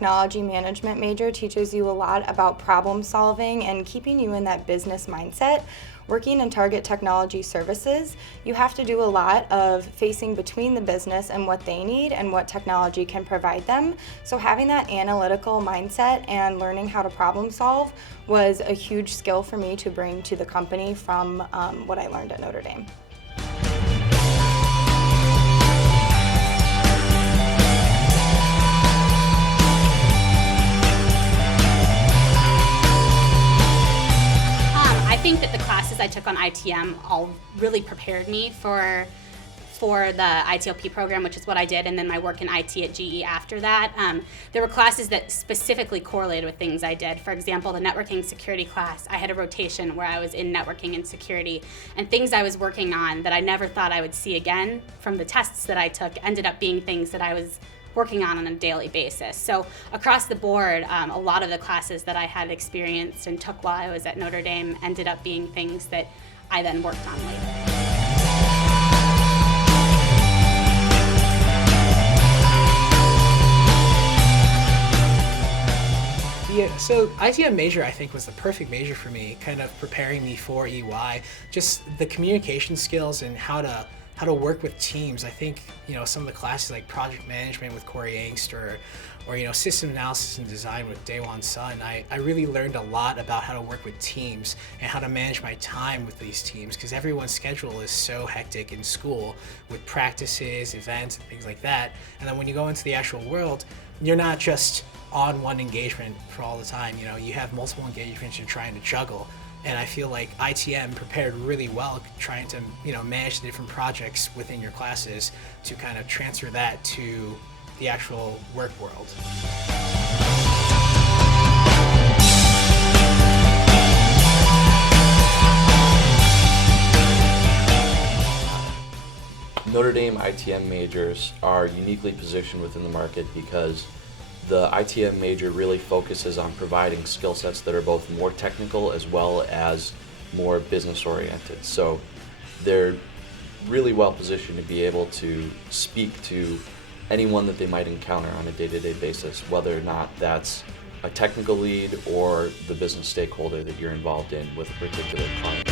technology management major teaches you a lot about problem solving and keeping you in that business mindset. Working in target technology services, you have to do a lot of facing between the business and what they need and what technology can provide them. So having that analytical mindset and learning how to problem solve was a huge skill for me to bring to the company from what I learned at Notre Dame. I think that the classes I took on ITM all really prepared me for the ITLP program, which is what I did, and then my work in IT at GE after that. There were classes that specifically correlated with things I did. For example, the networking security class, I had a rotation where I was in networking and security, and things I was working on that I never thought I would see again from the tests that I took ended up being things that I was working on a daily basis. So across the board, a lot of the classes that I had experienced and took while I was at Notre Dame ended up being things that I then worked on later. Yeah, so ITM major I think was the perfect major for me, kind of preparing me for EY. Just the communication skills and how to work with teams. I think, some of the classes like project management with Corey Angst or system analysis and design with Daewon Sun, I really learned a lot about how to work with teams and how to manage my time with these teams, because everyone's schedule is so hectic in school with practices, events, and things like that. And then when you go into the actual world, you're not just on one engagement for all the time. You have multiple engagements you're trying to juggle. And I feel like ITM prepared really well, trying to manage the different projects within your classes to kind of transfer that to the actual work world. Notre Dame ITM majors are uniquely positioned within the market because the ITM major really focuses on providing skill sets that are both more technical as well as more business oriented. So they're really well positioned to be able to speak to anyone that they might encounter on a day-to-day basis, whether or not that's a technical lead or the business stakeholder that you're involved in with a particular client.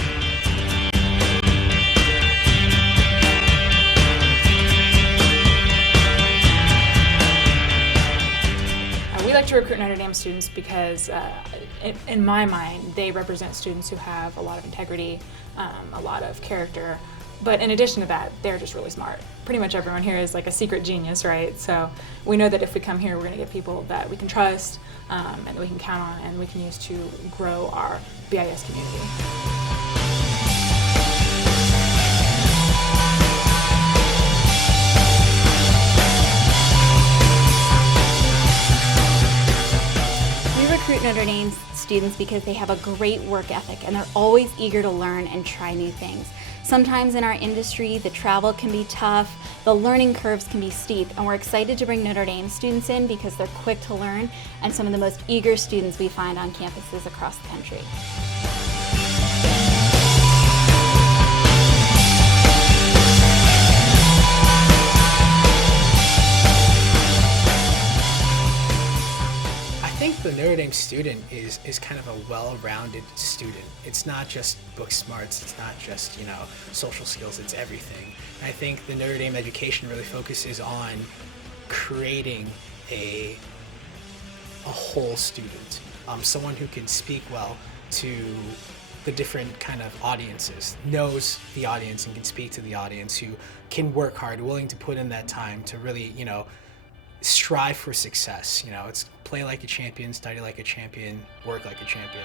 We like to recruit Notre Dame students because, in my mind, they represent students who have a lot of integrity, a lot of character, but in addition to that, they're just really smart. Pretty much everyone here is like a secret genius, right? So we know that if we come here, we're going to get people that we can trust and that we can count on and we can use to grow our BIS community. Recruit Notre Dame students because they have a great work ethic and they're always eager to learn and try new things. Sometimes in our industry, the travel can be tough, the learning curves can be steep, and we're excited to bring Notre Dame students in because they're quick to learn and some of the most eager students we find on campuses across the country. I think the Notre Dame student is kind of a well-rounded student. It's not just book smarts, it's not just, social skills, it's everything. And I think the Notre Dame education really focuses on creating a whole student, someone who can speak well to the different kind of audiences, knows the audience and can speak to the audience, who can work hard, willing to put in that time to really, strive for success. It's play like a champion, study like a champion, work like a champion.